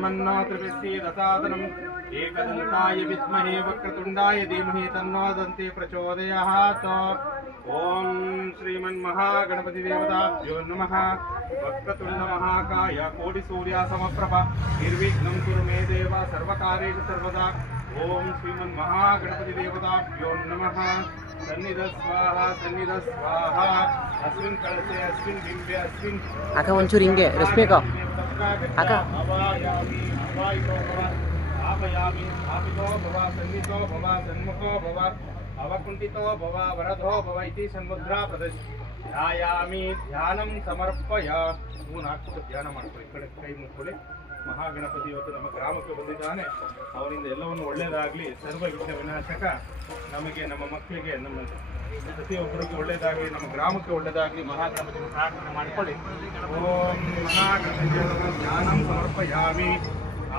तन्मन्नो त्रिभिस्सीदसादनम् एकदन्ताय विद्महे वक्रतुण्डाय धीमहि तन्नो दन्ति प्रचोदयात्। ओम श्रीमन्महागणपतिदेवताभ्यो नमः। वक्रतुण्डमहाकाय कोटिसूर्यसमप्रभ निर्विघ्नं कुरु मे देव सर्वकार्येषु सर्वदा। ओम श्रीमन्महागणपतिदेवताभ्यो नमः। सन्निध स्वाहा सन्निध स्वाहा। अस्मिन् कलशे अस्मिन् बिम्बे अस्मिन् आका ಒಂಚೂರು ಹಿಂಗೆ ರಶ್ಮಿಕಾ आका आवायामि आवायितो भव आवायामि स्थापितो भव सन्निधो भव सन्मुखो भव अवकुण्ठितो भव वरदो भव इति सन्मुद्रा ध्यायामि ध्यानं समर्पय। ಮೂರು ಹಾಕ್ಬಿಟ್ಟು ಧ್ಯಾನ ಮಾಡ್ಕೊಳ್ಳಿ, ಈ ಕಡೆ ಕೈ ಮುಟ್ಕೊಳ್ಳಿ। ಮಹಾಗಣಪತಿ ಇವತ್ತು ನಮ್ಮ ಗ್ರಾಮಕ್ಕೆ ಬಂದಿದ್ದಾನೆ, ಅವರಿಂದ ಎಲ್ಲವನ್ನು ಒಳ್ಳೆಯದಾಗಲಿ, ಸರ್ವ ವಿಘ್ನ ವಿನಾಶಕ ನಮಗೆ, ನಮ್ಮ ಮಕ್ಕಳಿಗೆ, ನಮ್ಮ ಪ್ರತಿಯೊಬ್ಬರಿಗೂ ಒಳ್ಳೆಯದಾಗಲಿ, ನಮ್ಮ ಗ್ರಾಮಕ್ಕೆ ಒಳ್ಳೆಯದಾಗಲಿ ಮಹಾಗಣಪತಿ ಪ್ರಾರ್ಥನೆ ಮಾಡಿಕೊಳ್ಳಿ। ಓಂ ಮಹಾಗಣಪತಿ ಧ್ಯಾನಂ ಸಮರ್ಪಯಾಮಿ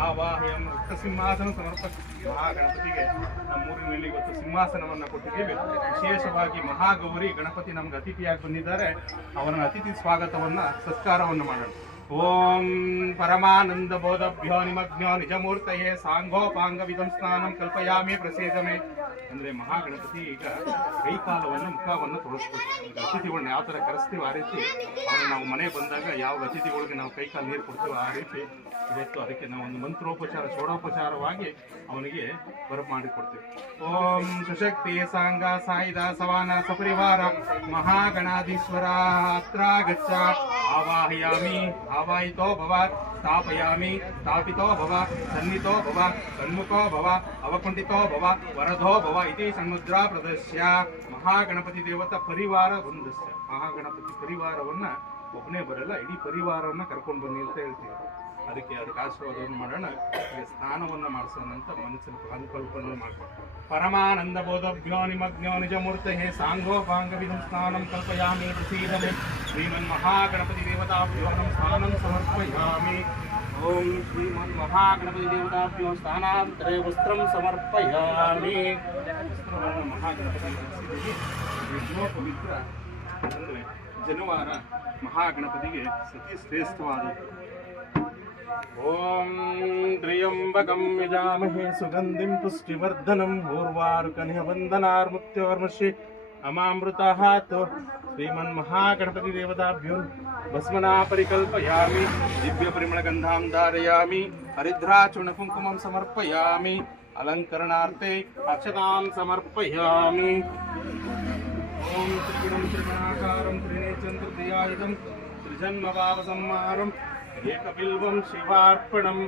ಆವಾಹಯಂ ಉಕ್ತ ಸಿಂಹಾಸನ ಮಹಾಗಣಪತಿಗೆ ನಮ್ಮೂರಿನಲ್ಲಿ ಇವತ್ತು ಸಿಂಹಾಸನವನ್ನು ಕೊಟ್ಟಿದ್ದೇವೆ। ವಿಶೇಷವಾಗಿ ಮಹಾಗೌರಿ ಗಣಪತಿ ನಮ್ಗೆ ಅತಿಥಿಯಾಗಿ ಬಂದಿದ್ದಾರೆ, ಅವರ ಅತಿಥಿ ಸ್ವಾಗತವನ್ನು ಸತ್ಕಾರವನ್ನು ಮಾಡೋಣ। ಓಂ ಪರಮಾನಂದ ಬೋಧಭ್ಯೋ ನಿಮಗ್ನೋ ನಿಜಮೂರ್ತಯೇ ಸಾಂಗೋಪಾಂಗವಿದಂ ಸ್ನಾನಂ ಕಲ್ಪಯಾಮಿ ಪ್ರಸೇದಮೆ। ಅಂದರೆ ಮಹಾಗಣಪತಿ ಈಗ ಕೈಕಾಲವನ್ನು ಮುಖವನ್ನು ತೋರಿಸ್ಬೇಕು। ಈಗ ಅತಿಥಿಗಳನ್ನ ಯಾವ ಥರ ಕರೆಸ್ತೀವಿ ಆ ರೀತಿ ಅವನು ನಾವು ಮನೆ ಬಂದಾಗ ಯಾವ ಅತಿಥಿಗಳಿಗೆ ನಾವು ಕೈಕಾಲು ನೀರು ಕೊಡ್ತೀವೋ ಆ ರೀತಿ ಇವತ್ತು ಅದಕ್ಕೆ ನಾವು ಒಂದು ಮಂತ್ರೋಪಚಾರ ಷೋಡೋಪಚಾರವಾಗಿ ಅವನಿಗೆ ಬರಮಾಡಿಕೊಡ್ತೀವಿ। ಓಂ ಸುಶಕ್ತಿ ಸಾಂಗ ಸಾಯಿದ ಸವಾನ ಸಪರಿವಾರ ಮಹಾಗಣಾಧೀಶ್ವರ ಅತ್ರ ಗಚ್ಚ ಆವಾಹಯಾಮಿ ಆವಾಯಿತೋ ಭವ ಸ್ಥಾಪಯಾಮಿ ಸ್ಥಾಪಿತೋ ಭವ ಸನ್ನಿತೋ ಭವ ಸನ್ಮುಖೋ ಭವ ಅವಕುಂಠಿತೋ ಭವ ವರದೋ ಭವ ಇತಿ ಸನ್ಮುದ್ರಾ ಪ್ರದರ್ಶ್ಯ। ಮಹಾಗಣಪತಿ ದೇವತಾ ಪರಿವಾರ ವೃಂದಸ್ಯ, ಮಹಾಗಣಪತಿ ಪರಿವಾರವನ್ನ ಒಬ್ಬನೇ ಬರಲ್ಲ, ಇಡೀ ಪರಿವಾರವನ್ನ ಕರ್ಕೊಂಡು ಬನ್ನಿ ಅಂತ ಹೇಳ್ತೀವಿ। ಅದಕ್ಕೆ ಆಶೀರ್ವಾದವನ್ನು ಮಾಡೋಣ। ಈಗ ಸ್ನಾನವನ್ನು ಮಾಡಿಸೋಣಂತ ಮನಸ್ಸಿನ ಸಂಕಲ್ಪವನ್ನು ಮಾಡ್ಕೊಂಡು ಪರಮಾನಂದ ಬೋಧಭ್ಯೋ ನಿಮಗ್ನೋ ನಿಜಮೂರ್ತಯೇ ಸಾಂಗೋಪಾಂಗವಿದಂ ಸ್ನಾನಂ ಕಲ್ಪಯಾಮಿ ಪ್ರಸೀದಮೆ। ಶ್ರೀಮನ್ಮಹಾಗಣಪತಿ ದೇವತಾಭ್ಯೋ ಸ್ನಾನಂ ಸಮರ್ಪಯಾಮಿ। ಓಂ ಶ್ರೀಮನ್ಮಹಾಗಣಪತಿ ದೇವತಾಭ್ಯೋ ಸ್ನಾನಾಂತರೇ ವಸ್ತ್ರಂ ಸಮರ್ಪಯಾಮಿ। ವಸ್ತ್ರವನ್ನು ಮಹಾಗಣಪತಿ ಎಷ್ಟೋ ಪವಿತ್ರ ಅಂದರೆ ಜನವಾರ ಮಹಾಗಣಪತಿಗೆ ಅತಿ ಶ್ರೇಷ್ಠವಾದದ್ದು। ಓಂ ತ್ರ್ಯಂಬಕಂ ಯಜಾಮಹೇ ಸುಗಂಧಿಂ ಪುಷ್ಟಿವರ್ಧನಂ ಊರ್ವಾರುಕನಿಹ ವಂದನಾರ್ಮುಕ್ತ್ಯೋರ್ಮಶ್ರೀ ಅಮಾಮೃತಾತ್। ಶ್ರೀಮನ್ಮಹಾಗಣಪತಿ ದೇವತಾಭ್ಯೋ ಭಸ್ಮನಾ ಪರಿಕಲ್ಪಯಾಮಿ ದಿವ್ಯ ಪರಿಮಳಗಂಧಾಂ ಧಾರಯಾಮಿ ಹರಿದ್ರಾಚೂರ್ಣ ಕುಂಕುಮಂ ಸಮರ್ಪಯಾಮಿ ಅಲಂಕರಣಾರ್ಥೆ ಅಕ್ಷತಾಂ ಸಮರ್ಪಯಾಮಿ। ಓಂ ತ್ರಿಗುಣಂ ತ್ರಿಗುಣಾಕಾರಂ ತ್ರಿನೇತ್ರಂ ತೃತೀಯಾಯುಧಂ ತ್ರಿಜನ್ಮಭಾವ ಸಂಹಾರಂ ಏಕಬಿಲ್ವಂ ಶಿವಾರ್ಪಣಂ।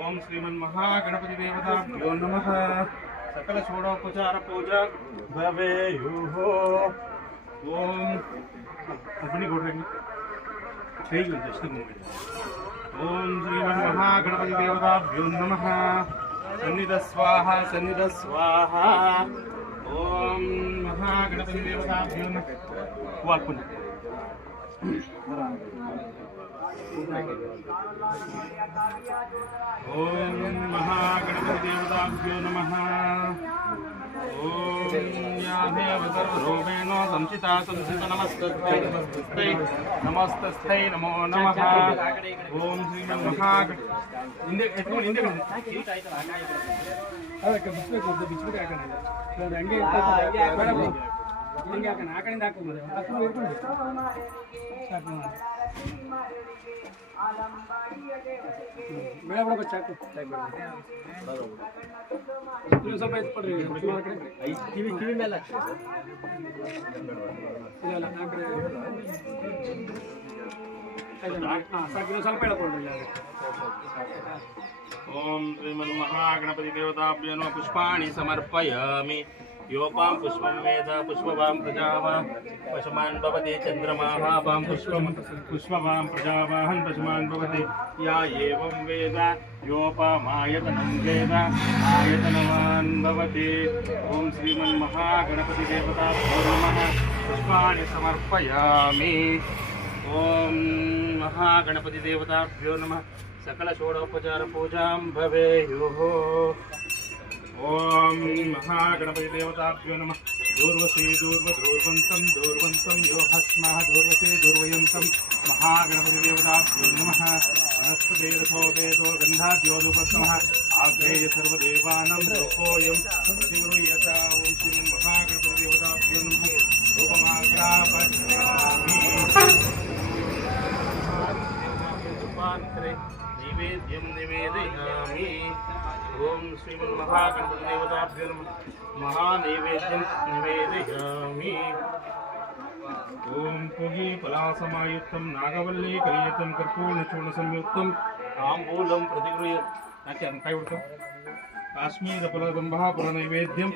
ಓಂ ಶ್ರೀಮನ್ಮಹಾಗಣಪತಿ ದೇವತಾಭ್ಯೋ ನಮಃ। ಸಕಲ ಷೋಡೋಪಚಾರ ಪೂಜಾ ಭವೇಯುಃ। ಓಂ ಅಗ್ನಿ ಕೊಡ್ರಿ ಹೇಗೆ ಎಷ್ಟು ಮುಗಿದ। ಓಂ ಶ್ರೀಮನ್ಮಹಾಗಣಪತಿ ದೇವತಾಭ್ಯೋ ನಮಃ। ಸನ್ನಿಧ ಸ್ವಾಹ ಸನ್ನಿಧ ಸ್ವಾಹ। ಓಂ ಮಹಾಗಣಪತಿ ದೇವತಾಭ್ಯೋ ನಮಃ। ವಾಕ್ಪುಂಜ ಓಂ ಮಹಾಗಣಪತಿ ದೇವತಾಭ್ಯೋ ನಮಃ। ಓಂ ಯಾ ದೇವ ಸರ್ವರೋಗೇಣೋ ಸಂಚಿತಾ ಸಂಚಿತ ನಮಸ್ತಸ್ಥೈ ನಮಸ್ತಸ್ಥೈ ನಮೋ ನಮಃ। ಓಂ ಶ್ರೀಮನ್ಮಹಾಗ ಹಿಂದೆ ಎತ್ಕೊಂಡು ಹಿಂದೆ ಅದಕ್ಕೆ ಬಿಚ್ಚಬೇಕು ಬಿಚ್ಚಬೇಕು ಹಾಕೋಣ ಹಂಗೆ ಹಿಂಗೆ ಹಾಕೋಣ ಆ ಕಡೆಯಿಂದ ಹಾಕೋಬೋದು ಹಾಕೊಂಡು ಇಟ್ಕೊಂಡು ಸಾಕು ಬೇಡ ಬೇಡ ಚಾಕು ಸ್ವಲ್ಪ ಎತ್ಕೊಡ್ರಿ ಕಿವಿ ಕಿವಿ ಮೇಲೆ ಇಲ್ಲ ಆ ಕಡೆ ಸಾಕು ಸ್ವಲ್ಪ ಹೇಳ್ಕೊಡ್ರಿ। ಓಂ ಶ್ರೀಮನ್ಮಹಾಗಣಪತಿ ದೇವತಾಭ್ಯೋ ನಮಃ। ಪುಷ್ಪಾಣಿ ಸಮರ್ಪಯಾಮಿ। ಯೋಪಾಂ ಪುಷ್ಪಂ ವೇದ ಪುಷ್ಪವಾಂ ಪ್ರಜಾವಾನ್ ಪಶುಮಾನ್ ಭವತಿ ಚಂದ್ರಮಾಃ ಪಾಂ ಪುಷ್ಪಂ ಪುಷ್ಪವಾಂ ಪ್ರಜಾವಾಹನ್ ಪಶುಮಾನ್ ಭವತಿ ಯಾ ಏವಂ ವೇದ ಯೋಪಾಮಾಯತನಂ ವೇದ ಆಯತನವಾನ್ ಭವತಿ। ಓಂ ಶ್ರೀಮನ್ಮಹಾಗಣಪತಿ ದೇವತಾಭ್ಯೋ ನಮಃ। ಪುಷ್ಪಾಣಿ ಸಮರ್ಪಯಾಮಿ। ಓಂ ಮಹಾಗಣಪತಿ ದೇವತಾಭ್ಯೋ ನಮಃ। ಸಕಲ ಷೋಡೋಪಚಾರ ಪೂಜಾಂ ಭವೇಯುಃ। ಓಂ ಮಹಾಗಣಪತಿ ದೇವತಾಭ್ಯೋ ನಮಃ। ದೂರ್ವಸಿ ದೂರ್ವಂತಂ ದೂರ್ವಂತಂ ಯೋ ಹಸ್ಮಃ ದೂರ್ವಸಿ ದೂರ್ವಯಂತಂ ಮಹಾಗಣಪತಿ ದೇವತಾಭ್ಯೋ ನಮಃ। वनस्पतिरथोपेतो गन्धाद्योदुपस्तमः आग्नेय सर्वदेवानां लोकोऽयं प्रतिगृह्यत ॐ श्रीमन्महागणपतिदेवताभ्यो नमः रूपमाग्रापयामि रूपान्तरे नैवेद्यं निवेदयामि ॐ श्रीमन्महागणपतिदेवताभ्यो नमः महानैवेद्यं निवेदयामि ओम पुगी फलासमायुक्तं नागवल्ली कलियुतं कर्पूरचूर्णसंयुक्तं ताम्बूलं प्रतिगृह्य काश्मीरफलदम्भः पुरनैवेद्यं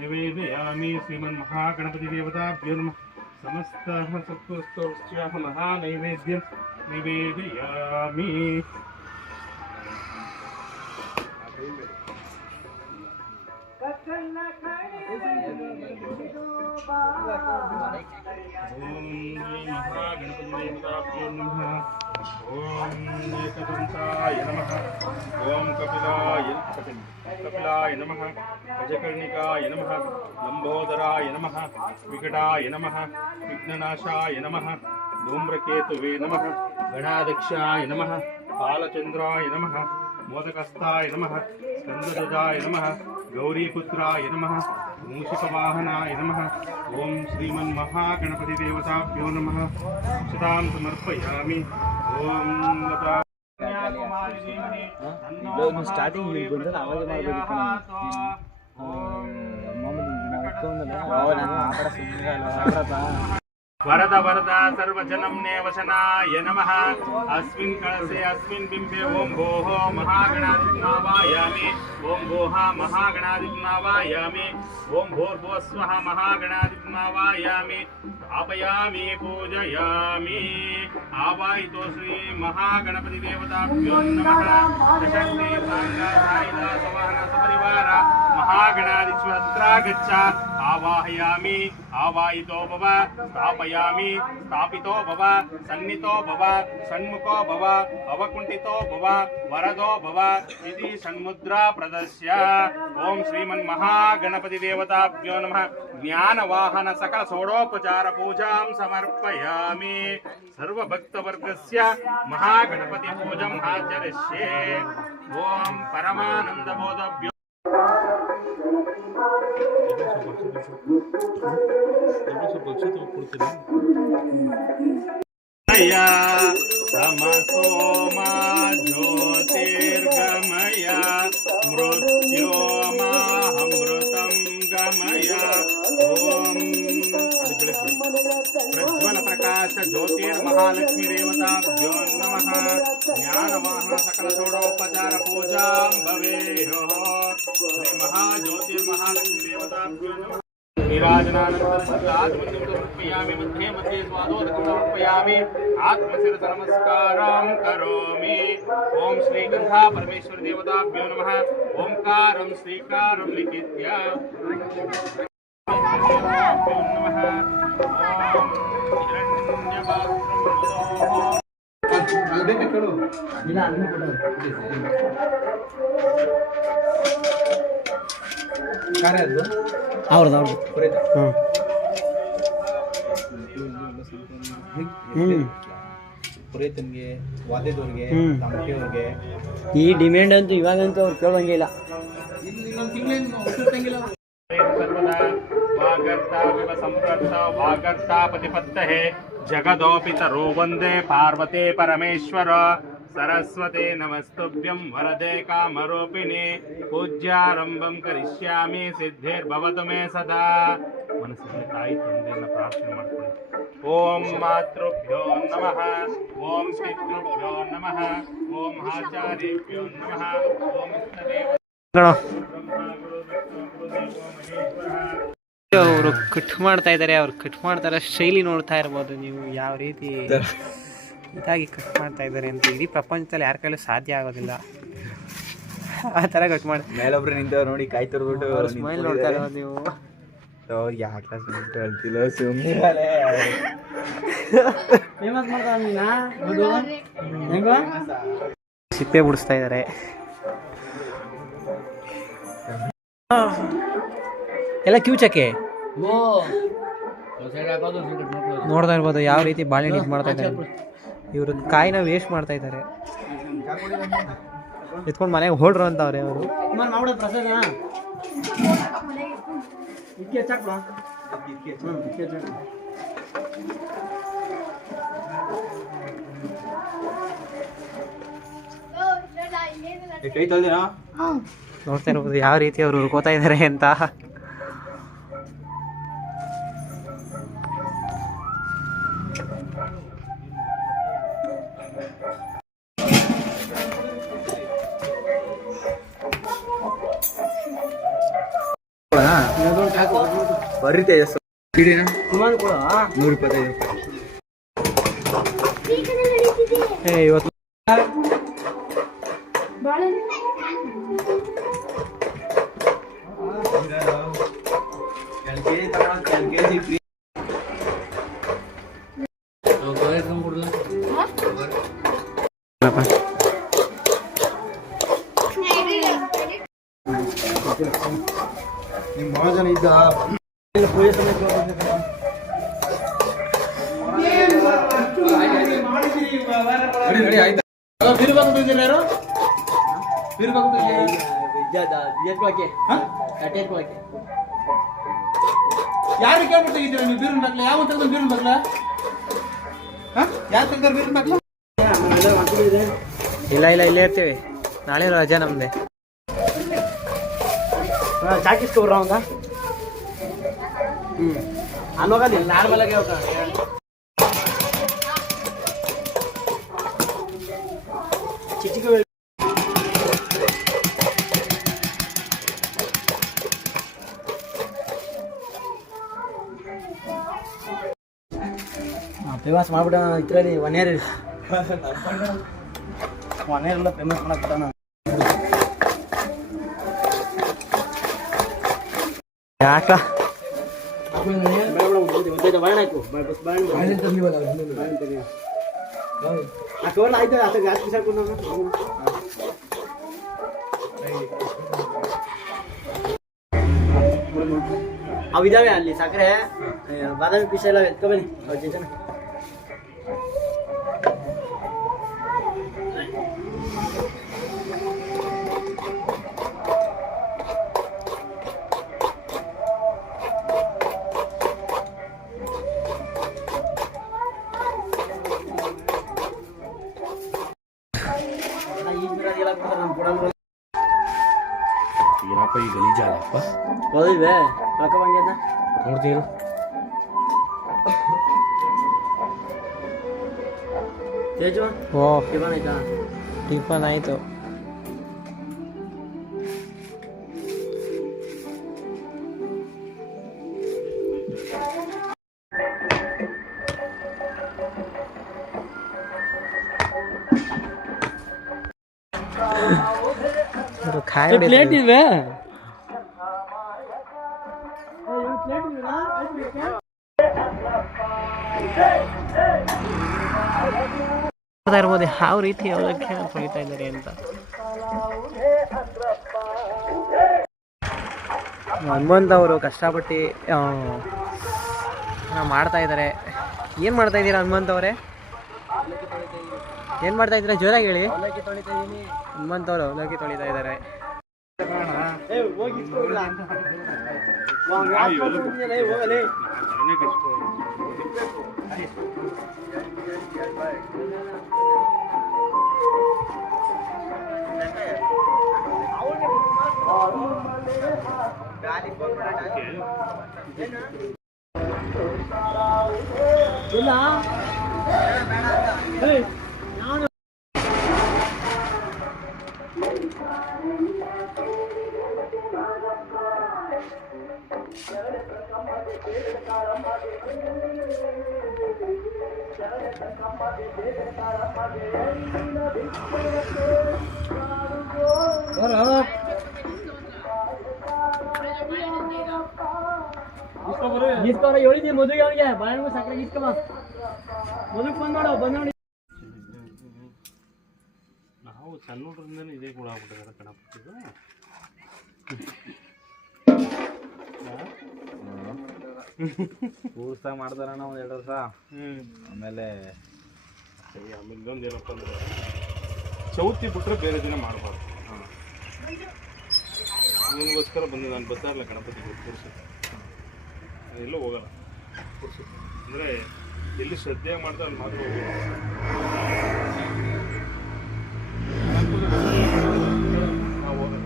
निवेदयामि श्रीमन्महागणपतिदेवताभ्यो नमः समस्तः सत्त्वस्तोऽस्याः महानैवेद्यं निवेदयामि ओम महागणपतिदेवताभ्यो नमः ओम एकदन्ताय नमः ओम कपिलाय नमः गजकर्णिकाय नमः लंबोदराय नमः विकटाय नमः विघ्ननाशाय नमः धूम्रकेतुवे नमः गणाध्यक्षाय नमः बालचंद्राय नमः मोदकस्ताय नमः स्कंदध्वजाय नमः गौरीपुत्राय नमः मूषिकवाहनाय नमः ओम श्रीमन्महागणपतिदेवताभ्यो नमः क्षतां समर्पयामि ओम लता ಸ್ಟಾರ್ಟಿಂಗ್ ಬಂದ್ರೆ ಅವಾಗ ಮಾಡಬೇಕು वरद वरद सर्वजनम्ने वशनाय नमः अस्मिन् कलशे अस्मिन् बिम्बे ओम भोः महागणाधिपनावायामि ओम भोः महागणाधिपनावायामि ओम भूर्भुवस्वः महागणाधिपनावायामि स्थापयामि पूजयामि आवाहितो श्री महागणपति देवताभ्यो नमः दशक्ति साङ्गा सायिला सवाहन सपरिवार महागणाधिपत्रा गच्छ आवाहयामि आवाहितो भव स्थापयामि स्थापितो भव सन्नितो भव षण्मुखो भव अवकुण्ठितो भव वरदो भव इति षण्मुद्रा प्रदर्श्य ओम श्रीमन्महागणपतिदेवताभ्यो नमः ज्ञानवाहन सकल षोडोपचार पूजां समर्पयामि सर्वभक्तवर्गस्य महागणपति पूजम् आचरिष्ये ओम परमानन्दबोधभ्यो तमसोमा ज्योतिर्गमय मृत्योमामृतं गमय ओम प्रज्वल प्रकाश ज्योतिर्महालक्ष्मी देवताभ्यो नमः ज्ञानवाहन सकल षोडोपचार पूजां भवेयुः श्री महाज्योतिर्महालक्ष्मी देवताभ्यो नमः नीराजनानन्तरमन्दिरमर्पयामि मध्ये मध्ये स्वादोदकमर्पयामि आत्मशिरसनमस्कारं करोमि ओम श्री गंधा परमेश्वर देवताभ्यो नमः ओंकारं श्रीकारं लिखित्य नमः ओम ಅವ್ರದ್ದು ಪುರೋಹಿತನ್ಗೆ ವಾದ್ಯದವ್ರಿಗೆ ತಮಟಿಯವ್ರಿಗೆ ಈ ಡಿಮ್ಯಾಂಡ್ ಅಂತೂ ಇವಾಗಂತೂ ಅವ್ರು ಕೇಳೋಂಗೆ ಇಲ್ಲ. वागर्तापतिपत्तहे जगदोपितरो वन्दे पार्वते परमेश्वर सरस्वते नमस्तुभ्यं वरदे कामरूपिणे पूज्यारंभं करिष्यामि सिद्धिर्भवतु मे सदा मनस्सिನಲ್ಲಿ ತಾಯಿ ತಂದೆಯನ್ನು ಪ್ರಾರ್ಥನೆ ಮಾಡ್ಕೊಳ್ಳಿ. ಓಂ ಮಾತೃಭ್ಯೋ ನಮಃ ಓಂ ಪಿತೃಭ್ಯೋ ನಮಃ ಓಂ ಆಚಾರ್ಯೇಭ್ಯೋ ನಮಃ ಓಂ ಇಷ್ಟದೇವ ಅವರು ಕಟ್ ಮಾಡ್ತಾ ಇದ್ದಾರೆ. ಅವ್ರು ಕಟ್ ಮಾಡ್ತಾರ ಶೈಲಿ ನೋಡ್ತಾ ಇರ್ಬೋದು ನೀವು, ಯಾವ ರೀತಿ ಇದಾಗಿ ಕಟ್ ಮಾಡ್ತಾ ಇದ್ದಾರೆ ಅಂತ ಇಡೀ ಪ್ರಪಂಚದಲ್ಲಿ ಯಾರ ಕೈಲೂ ಸಾಧ್ಯ ಆಗೋದಿಲ್ಲ. ಆ ಥರ ಕಟ್ ಮಾಡಿ ಮೇಲೊಬ್ರು ನಿಂತವ್ರು ನೋಡಿ ಕಾಯಿ ತರ್ಬಿಟ್ಟು ಸ್ಮೈಲ್ ನೋಡ್ತಾ ಇರೋದು ನೀವು. ಯಾವ ಕ್ಲಾಸ್ ಹೇಳ್ತಿಲ್ಲ ಸುಮ್ಮನೆ ಸಿಪ್ಪೆ ಬಿಡಿಸ್ತಾ ಇದ್ದಾರೆ. ಎಲ್ಲ ಕ್ಯೂಚಕ್ಕೆ ನೋಡ್ತಾ ಇರ್ಬೋದು ಯಾವ ರೀತಿ ಬಾಳೆಹಣ್ಣು ಇದು ಮಾಡ್ತಾ ಇದ್ದಾರೆ. ಇವರು ಕಾಯಿನ ವೇಸ್ಟ್ ಮಾಡ್ತಾ ಇದ್ದಾರೆ. ಎತ್ಕೊಂಡು ಮನೆಗೆ ಹೊಡ್ರು ಅಂತವ್ರೆ ಅವರು. ನೋಡ್ತಾ ಇರ್ಬೋದು ಯಾವ ರೀತಿ ಅವರು ಹುರ್ಕೋತಾ ಇದ್ದಾರೆ ಅಂತ. ಬರ್ರಿ ತೇಜಸ್ಸು 125 ಇವತ್ತು ನಿಮ್ಮ ಭಾಳ ಜನ ಇದ್ದ ಪೂಜೆ ಸಮೇತ ಯಾರು ಕೇಳ್ಬಿಟ್ಟಿದ್ದೀರಾ ನೀವು ಬೀರಿನ ಮಕ್ಳು? ಯಾವ ತೆಗೆದು ಬೀರಿನ ಮಕ್ಳ? ಯಾರು ತೆಗೆದ ಬೀರಿನ ಮಕ್ಳು? ಇಲ್ಲ ಇಲ್ಲೇ ಇರ್ತೀವಿ. ನಾಳೆ ರಜಾ ನಮ್ದೆ. ಚಾಕಿಸ್ಕೊಬ್ರ ಅವಂಗ ಅನ್ನೋಗಲ್ಲ ನಾರ್ಮಲ್ ಆಗಿ ಚಿಚಿಕ ಫೇಮಸ್ ಮಾಡ್ಬಿಡ ಇದ್ರಲ್ಲಿ ಒನ್ ಇಯರ್ ಎಲ್ಲ ಫೇಮಸ್ ಮಾಡಕ್ ಬಿಟ್ಟಾನ. ಯಾಕ ಅವಿದಾವೆ ಅಲ್ಲಿ ಸಕ್ಕರೆ ಬಾದಾಮಿ ಪಿಸ ಎಲ್ಲ ಎತ್ಕೊ ಬನ್ನಿ ಅವ್ರ ಜೊತೆ. ಏನಪ್ಪ ಈ ಗಲೀಜಾಗಪ್ಪ ಹೋದಿವೆ ರೊಕ್ಕ ಬಂದ ನೋಡ್ತೀವಿ. ತೇಜು ಓ ಟಿಫನ್ ಆಯ್ತಾ? ಟಿಫನ್ ಆಯಿತು. ಪ್ಲೇಟ್ ಇವೆ ಇರ್ಬೋದು ಯಾವ ರೀತಿ ಅವಲಕ್ಕಿ ತೊಳಿತಾ ಇದ್ದಾರೆ ಅಂತ. ಹನುಮಂತ್ ಅವರು ಕಷ್ಟಪಟ್ಟು ಮಾಡ್ತಾ ಇದ್ದಾರೆ. ಏನು ಮಾಡ್ತಾ ಇದ್ದೀರಾ ಹನುಮಂತ್ ಅವರೇ? ಏನು ಮಾಡ್ತಾ ಇದ್ದೀರಾ ಜೋರಾಗಿ ಹೇಳಿ. ಹನುಮಂತ್ ಅವರು ಅವಲಕ್ಕಿ ತೊಳಿತಾ ಇದ್ದಾರೆ. ಹೇಳಿದ್ನಿ ಮದುವೆ ಅವನಿಗೆ ಬಾಳೆಹಣ್ಣು ಸಕ್ಕರೆ ಇಸ್ಕಮ್ಮ ಮದುವೆ ಬಂದ್ ಮಾಡೋ ಬಂದ್ ನೋಡಿ. ನಾವು ಸಣ್ಣ ಹುಡುಗರಿಂದಲೇ ಇದೇ ಕೂಡ ಆಗ್ಬಿಟ್ಟಿದ್ದಾರೆ ಕಣಪಟ್ಟಿದ್ದು. ಕೂರ್ಸಾಗ ಮಾಡ್ತಾರಣ್ಣ ಒಂದು 2 ವರ್ಷ. ಆಮೇಲೆ ಆಮೇಲೆ ಇನ್ನೊಂದು ಏನಪ್ಪ ಅಂದ್ರೆ ಚೌತಿ ಬಿಟ್ಟರೆ ಬೇರೆ ದಿನ ಮಾಡಬಾರ್ದು. ನಿಮಗೋಸ್ಕರ ಬಂದು ನಾನು ಬರ್ತಾ ಇರಲ್ಲ ಗಣಪತಿಗೆ ಕೂರಿಸುತ್ತೆ, ಎಲ್ಲೂ ಹೋಗಲ್ಲ ಕೂರಿಸುತ್ತೆ. ಅಂದರೆ ಎಲ್ಲಿ ಶ್ರದ್ಧೆ ಮಾಡ್ತಾರೆ ಅಲ್ಲಿ ಮಾತ್ರ ಹೋಗೋದು. ನಾವು ಹೋಗಲ್ಲ.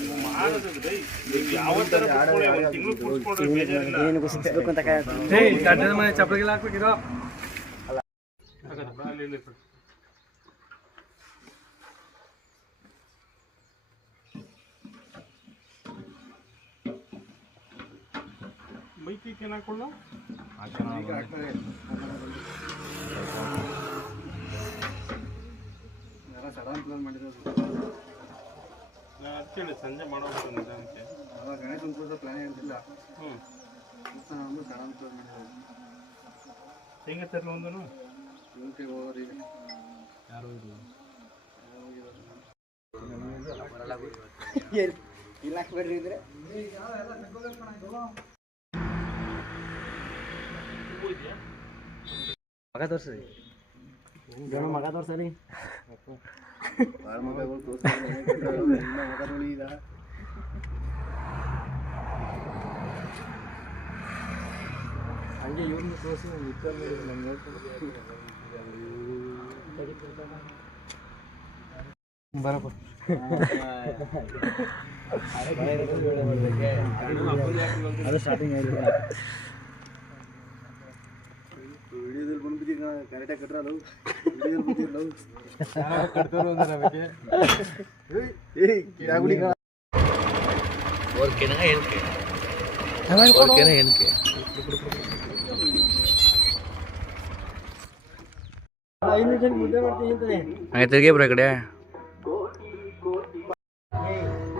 ನೀವು ಮಾಡೋದ್ರೆ ನೀವು ಯಾವ ಥರ ಒಂದು ತಿಂಗಳು ಕೂರಿಸ್ಕೊಂಡ್ರೆ ಬೇಜಾರಿಲ್ಲ. ಚಪ್ಪಲಿಗೆಲ್ಲ ಹಾಕ್ಬೇಕಿರೋ ಅಲ್ಲಿ ಬೈಕಿಗೆ ಏನು ಹಾಕೊಳ್ಳ ಸಡನ್ ಪ್ಲಾನ್ ಮಾಡಿರೋದು. ಅಂತೇಳಿ ಸಂಜೆ ಮಾಡೋದು ನಿಧಾನಕ್ಕೆ. ಅವಾಗ ಗಣೇಶ ಕೂರಿಸೋ ಪ್ಲಾನ್ ಇರ್ತಿಲ್ಲ. ಸಡನ್ ಪ್ಲಾನ್ ಮಾಡಿರೋದು. ಹೆಂಗೆ ತರಲು ಒಂದು ಇವಕ್ಕೆ ಹೋಗೋರು ಈಗ ಯಾರು ಇಲ್ಲ ಇಲ್ಲ ಬರ್ರಿ ಇದ್ರೆ ಮಗ ತೋರಿಸಿ ಮಗ ತೋರ್ಸರಿ ಭಾಳ ಮಗಗಳು ತೋರಿಸ್ತಾರೆ. ಮಗಗಳು ಈಗ ಹಂಗೆ ಇವ್ರನ್ನ ತೋರಿಸಿ ನಮ್ಗೆ ಬರಪ್ಪ ಅದು ಸ್ಟಾರ್ಟಿಂಗ್ ವಿಡಿಯೋದಲ್ಲಿ ಬಂದ್ಬಿಟ್ಟು ಕರೆಕ್ಟಾಗಿ ಕಟ್ರಲ್ಲ ವಿಡಿಯೋದಲ್ಲಿ ಬಂದಿರಲ್ಲ ಕಟ್ತಾರೆ ನಮಗೆ ಮುದ್ದೆ ಮಾಡ್ತೀನಿ ಅಂತಾನೆ ತೆಗೆ ಬರೋ ಕಡೆ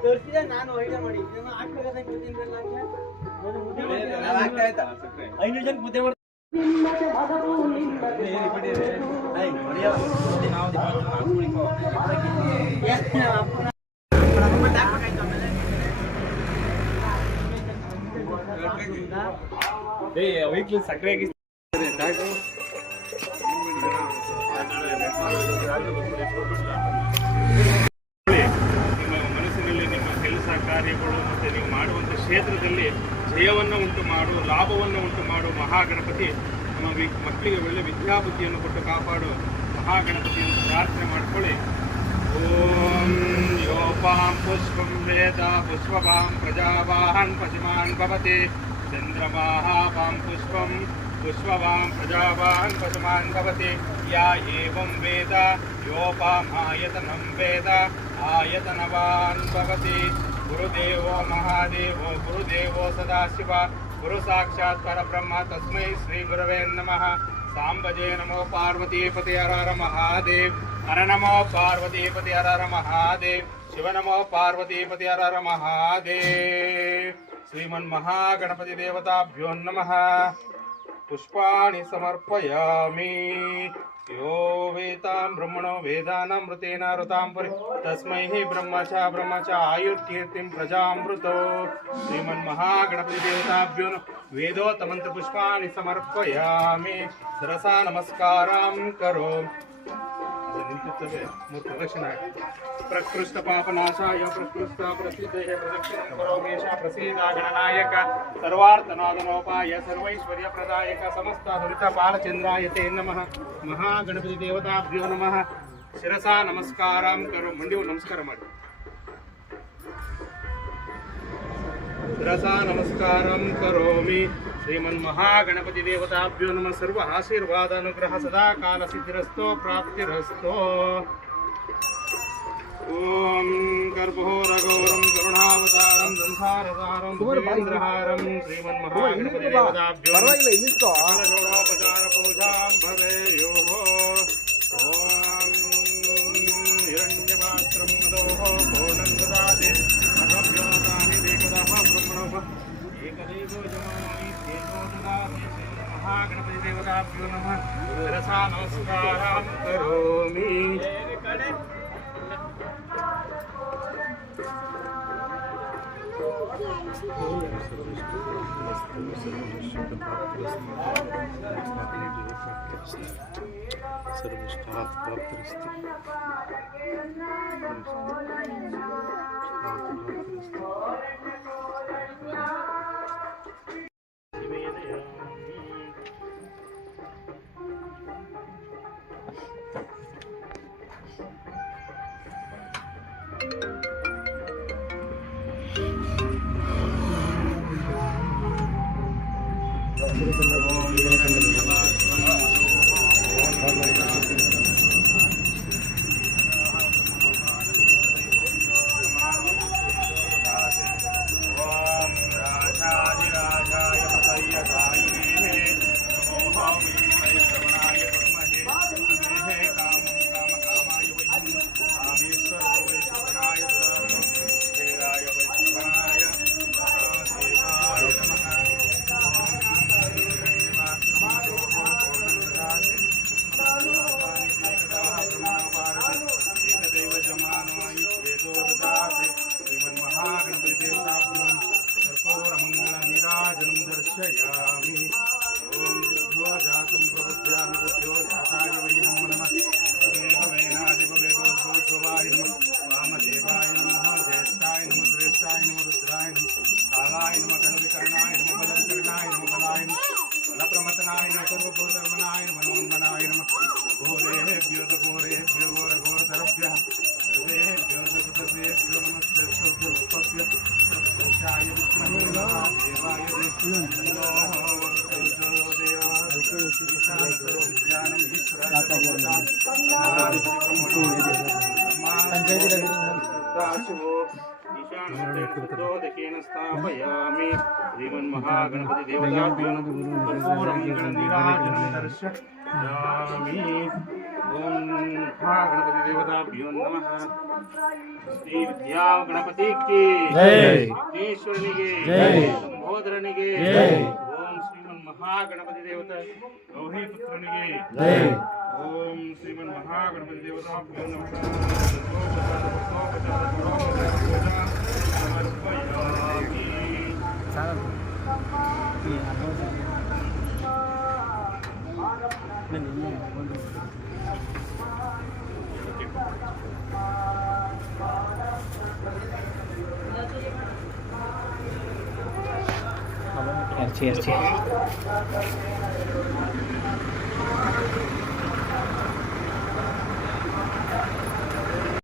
ತೋರಿಸಿದೆ. ನಾನು ಐಡಿಯಾ ಮಾಡಿ ಹಾಕ್ಬೇಕಾದ್ರೆ 500 ಜನಕ್ಕೆ ಮುದ್ದೆ ಮಾಡ್ತೀನಿ. ವೀಕ್ಲಿ ಸಕ್ಕರೆ ನಿಮ್ಮ ಮನಸ್ಸಿನಲ್ಲಿ ನಿಮ್ಮ ಕೆಲಸ ಕಾರ್ಯಗಳು ಮತ್ತು ನೀವು ಮಾಡುವಂಥ ಕ್ಷೇತ್ರದಲ್ಲಿ ಜಯವನ್ನು ಉಂಟು ಮಾಡು, ಲಾಭವನ್ನು ಉಂಟು ಮಾಡು ಮಹಾಗಣಪತಿ ನಮ್ಮ ಮಕ್ಕಳಿಗೆ ಒಳ್ಳೆ ವಿದ್ಯಾಬುದ್ಧಿಯನ್ನು ಕೊಟ್ಟು ಕಾಪಾಡು ಮಹಾಗಣಪತಿಯನ್ನು ಪ್ರಾರ್ಥನೆ ಮಾಡ್ಕೊಳ್ಳಿ. ಓಂ ಯೋಪಾಂ ಪುಷ್ಪಂ ವೇದ ಪುಷ್ಪಪಾಂ ಪ್ರಜಾವಾಹನ್ ಪಶುಮಾನ್ ಭವತಿ ಚಂದ್ರಮಾಹಾಪಾಂ ಪುಷ್ಪಂ पुष्पवां प्रजावान् पशुमान् भवति या एवं वेद योपाम् आयतनं वेद आयतनवान् भवति गुरुदेवो महादेवो गुरुदेवो सदाशिव गुरु साक्षात् परब्रह्म तस्मै श्री गुरवे नमः. सांबजे नमो पार्वतीपति हर हर महादेव. हर नमो पार्वतीपति हर हर महादेव. शिव नमो पार्वतीपति हर हर महादेव. श्रीमन्महागणपति देवताभ्यो नमः. पुष्पाणि समर्पयामि. यो वेतां ब्रह्मणो वेदानामृतेन ऋतां परि तस्मै ब्रह्म च आयुर्कीर्तिं प्रजामृतो. श्रीमन्महागणपति देवताभ्यो वेदोत्तमन्त्रपुष्पाणि समर्पयामि. सरसा नमस्कारां करोमि. प्रकृष्ट पापनाशाय प्रकृष्ट प्रसिद्धये प्रदक्षिणं करोमेष प्रसीदा गणनायक सर्वार्थनादनोपाय सर्वैश्वर्यप्रदायक समस्त दुरितपालचन्द्राय ते नमः. महागणपति देवताभ्यो नमः. शिरसा नमस्कारां करो मंडियो नमस्कार ಮಾಡಿ. शिरसा नमस्कारं करोमि. श्रीमन्महागणपति देवताभ्यो नमः. सर्व आशीर्वाद अनुग्रह सदा काल सिद्धिरस्तो प्राप्तिरस्तो. ओम कर्पूरगौरं करुणावतारं संसारसारं भुवेन्द्रहारं श्रीमन्महागणपति देवताभ्यो षोडशोपचार पूजां भवेयुः. ओम हिरण्यपात्रं मदोः पूर्णं ददाति मधव्योतानि देवताः ब्रह्मणः एकदेवो जमामि तेजो ददाति. महागणपति देवताभ्यो नमः. शिरसा नमस्कारां करोमि. स्थापयामि श्रीमन्महागणपति देवताभ्यो कर्पूरं गणनीराजनं दर्शयामि। ओम महागणपति देवताभ्यो नमः। श्री विद्या गणपति की जय, विघ्नेश्वरनिगे जय, लंबोदरनिगे जय। ओम श्रीमन्महागणपति देवता गौरीपुत्रनिगे जय। ओम श्रीमन्महागणपति देवताभ्यो नमः। Cheers.